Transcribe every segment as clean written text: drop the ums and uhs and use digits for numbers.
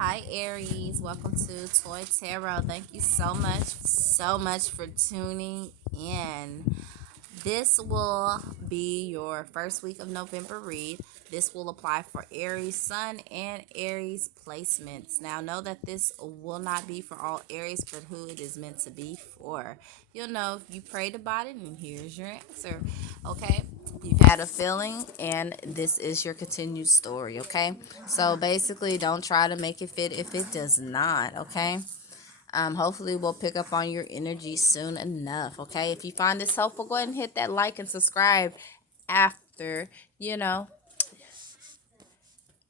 Hi Aries, welcome to Toy Tarot. Thank you so much for tuning in. This will be your first week of November read. This will apply for Aries Sun and Aries placements. Now, know that this will not be for all Aries, but who it is meant to be for. You'll know if you prayed about it, and here's your answer. Okay, you've had a feeling, and this is your continued story. Okay, so basically, don't try to make it fit if it does not. Okay. Hopefully we'll pick up on your energy soon enough. Okay. If you find this helpful, go ahead and hit that like and subscribe after, you know,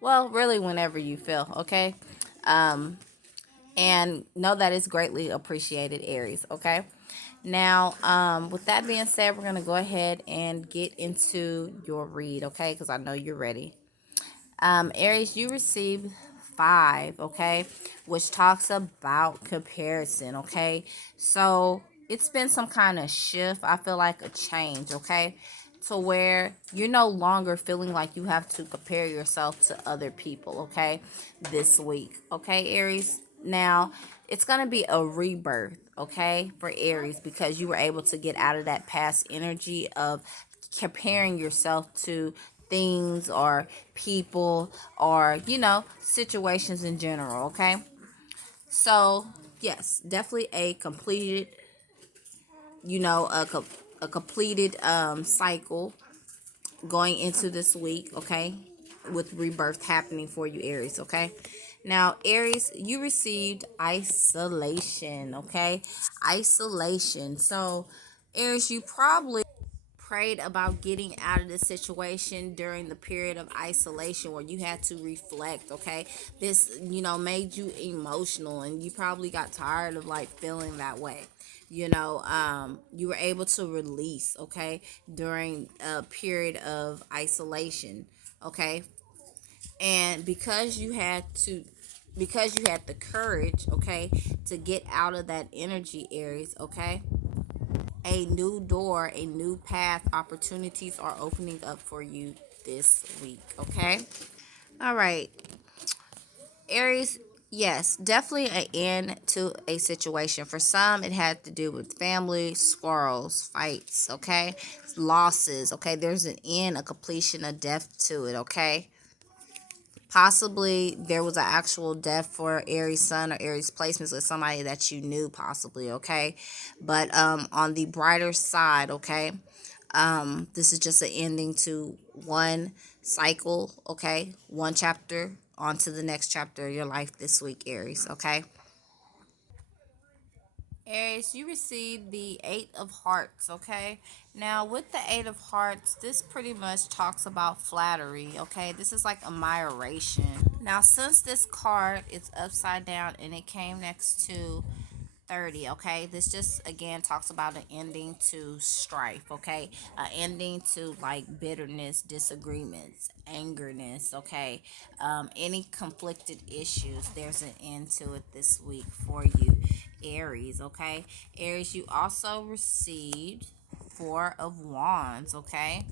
well, really whenever you feel. Okay. Um, and know that it's greatly appreciated, Aries. Okay. Now, with that being said, we're going to go ahead and get into your read. Okay. Because I know you're ready. Aries, you received 5, okay, which talks about comparison, okay? So it's been some kind of shift. I feel like a change, okay? To where you're no longer feeling like you have to compare yourself to other people, okay? This week, okay, Aries? Now, it's going to be a rebirth, okay, for Aries because you were able to get out of that past energy of comparing yourself to things or people or situations in general. Okay, so yes, definitely a completed a completed cycle going into this week. Okay, with rebirth happening for you, Aries. Okay, now Aries, you received isolation. Okay, isolation. So Aries, you probably prayed about getting out of the situation during the period of isolation where you had to reflect. Okay, this made you emotional, and you probably got tired of like feeling that way. You were able to release, okay, during a period of isolation. Okay, and because you had the courage, okay, to get out of that energy, Aries. Okay, a new door, a new path, opportunities are opening up for you this week. Okay. All right. Aries, yes, definitely an end to a situation. For some, it had to do with family, squirrels, fights, okay? Losses, okay? There's an end, a completion, a death to it, okay? Possibly there was an actual death for Aries Sun or Aries placements with somebody that you knew, possibly, okay? But on the brighter side, okay, this is just an ending to one cycle, okay? One chapter on to the next chapter of your life this week, Aries, okay? Aries, you received the Eight of Hearts, okay? Now, with the Eight of Hearts, this pretty much talks about flattery, okay? This is like admiration. Now, since this card is upside down and it came next to 30, okay, this just again talks about an ending to strife, okay, an ending to like bitterness, disagreements, angerness, okay, any conflicted issues. There's an end to it this week for you, Aries. Okay, Aries, you also received 4 of Wands. Okay,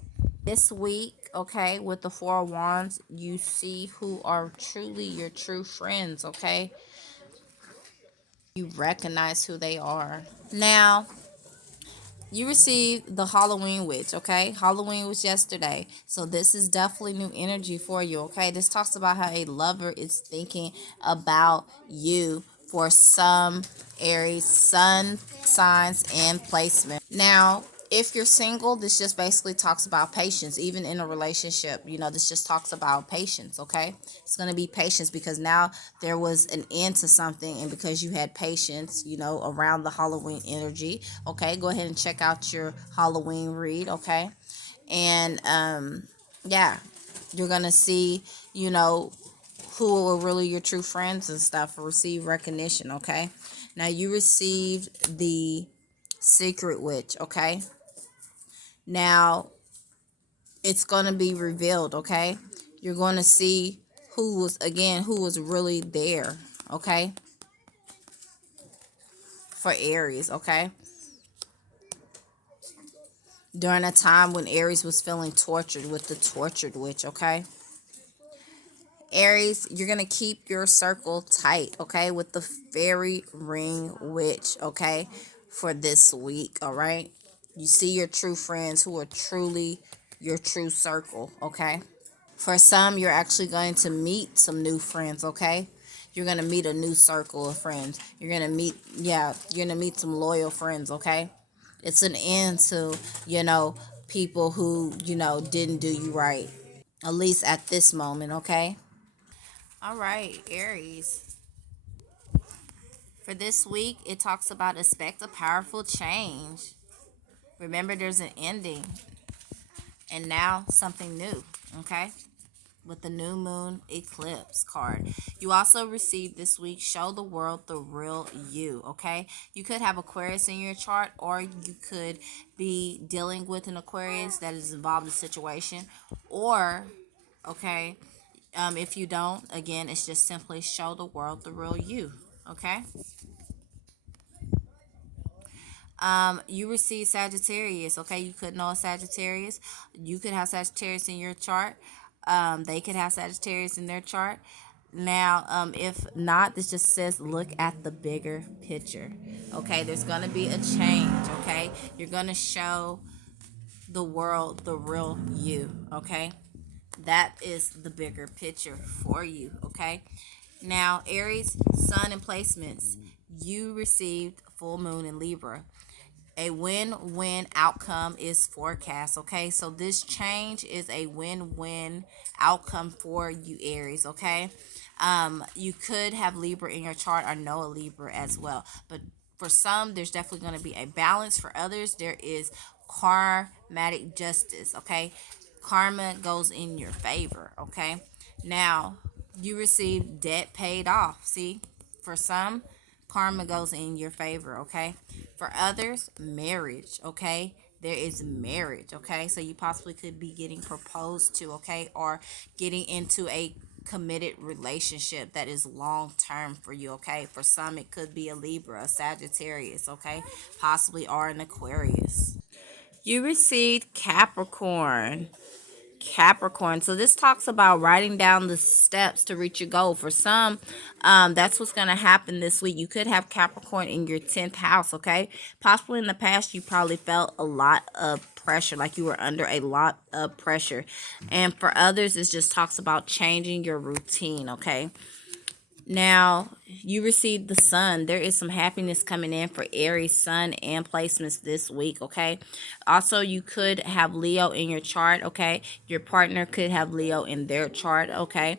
this week, okay, with the 4 of Wands, you see who are truly your true friends. Okay, you recognize who they are. Now, you received the Halloween Witch, okay? Halloween was yesterday. So this is definitely new energy for you, okay? This talks about how a lover is thinking about you for some Aries sun signs and placement. Now, if you're single, this just basically talks about patience. Even in a relationship, this just talks about patience, okay? It's going to be patience because now there was an end to something, and because you had patience, around the Halloween energy, okay? Go ahead and check out your Halloween read, okay? And yeah, you're going to see, who are really your true friends and stuff, receive recognition, okay? Now you received the Secret Witch, okay? Now it's going to be revealed, okay? You're going to see who was really there, okay? For Aries, okay? During a time when Aries was feeling tortured with the tortured witch, okay? Aries, you're going to keep your circle tight, okay, with the fairy ring witch, okay, for this week, all right? You see your true friends who are truly your true circle, okay? For some, you're actually going to meet some new friends, okay? You're going to meet a new circle of friends. You're going to meet, yeah, you're going to meet some loyal friends, okay? It's an end to, you know, people who, didn't do you right, at least at this moment, okay? All right, Aries. For this week, it talks about expect a powerful change. Remember, there's an ending and now something new, okay? With the new moon eclipse card. You also received this week show the world the real you, okay? You could have Aquarius in your chart, or you could be dealing with an Aquarius that is involved in a situation, or okay, if you don't, again, it's just simply show the world the real you, okay? You receive Sagittarius, okay? You could know a Sagittarius. You could have Sagittarius in your chart. They could have Sagittarius in their chart. Now, if not, this just says look at the bigger picture. Okay, there's gonna be a change. Okay, you're gonna show the world the real you. Okay, that is the bigger picture for you. Okay, now Aries, Sun and placements. You received full moon in Libra. A win-win outcome is forecast. Okay, so this change is a win-win outcome for you, Aries. Okay, you could have Libra in your chart or know a Libra as well, but for some there's definitely going to be a balance. For others there is karmatic justice. Okay, karma goes in your favor. Okay, now you receive debt paid off. See, for some karma goes in your favor. Okay, for others, marriage, okay? There is marriage, okay? So you possibly could be getting proposed to, okay? Or getting into a committed relationship that is long term for you, okay? For some, it could be a Libra, a Sagittarius, okay? Possibly or an Aquarius. You received Capricorn. Capricorn. So this talks about writing down the steps to reach your goal. For some, that's what's going to happen this week. You could have Capricorn in your 10th house, okay? Possibly in the past, you probably felt a lot of pressure, like you were under a lot of pressure. And for others, it just talks about changing your routine, okay? Now, you received the sun. There is some happiness coming in for Aries, sun, and placements this week, okay? Also, you could have Leo in your chart, okay? Your partner could have Leo in their chart, okay?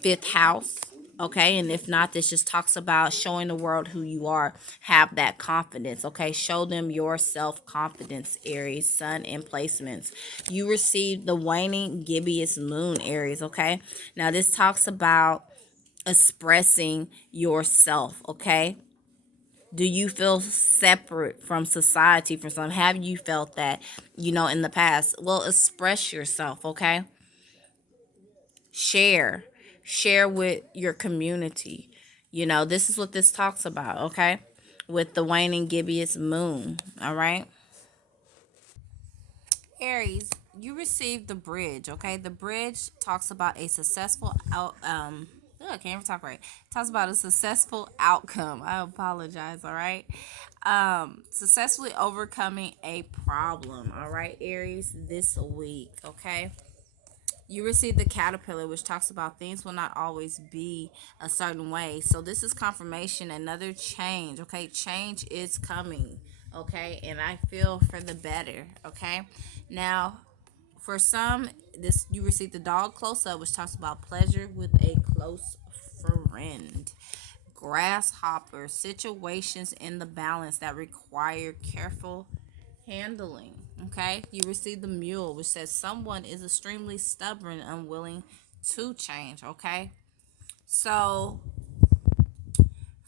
Fifth house, okay? And if not, this just talks about showing the world who you are. Have that confidence, okay? Show them your self-confidence, Aries, sun, and placements. You received the waning gibbous moon, Aries, okay? Now, this talks about expressing yourself, okay? Do you feel separate from society for some? Have you felt that, in the past? Well, express yourself, okay? Share. Share with your community. This is what this talks about, okay? With the waning gibbous moon, all right? Aries, you received the bridge, okay? The bridge talks about a successful I can't even talk right. It talks about a successful outcome. I apologize, all right? Successfully overcoming a problem, all right, Aries, this week, okay? You receive the caterpillar, which talks about things will not always be a certain way. So this is confirmation, another change, okay? Change is coming, okay? And I feel for the better, okay? Now, for some, this you receive the dog close up, which talks about pleasure with a close friend. Grasshopper, situations in the balance that require careful handling. Okay, you receive the mule, which says someone is extremely stubborn, unwilling to change. Okay, so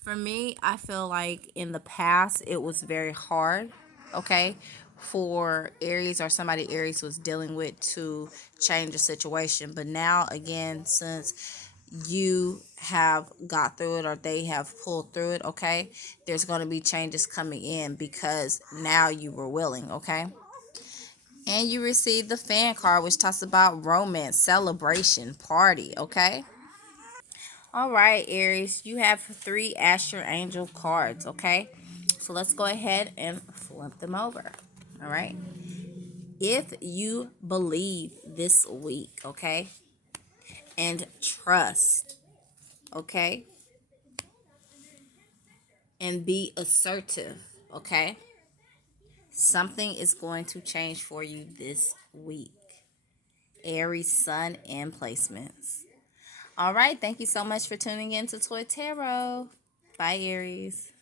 for me, I feel like in the past it was very hard, okay, for Aries or somebody Aries was dealing with to change a situation. But now, again, since you have got through it or they have pulled through it, okay, there's going to be changes coming in because now you were willing, okay? And you receive the fan card, which talks about romance, celebration, party, okay? All right, Aries, you have 3 Astro Angel cards, okay? So let's go ahead and flip them over. All right. If you believe this week, okay, and trust, okay, and be assertive, okay, something is going to change for you this week. Aries, Sun, and Placements. All right. Thank you so much for tuning in to Toy Tarot. Bye, Aries.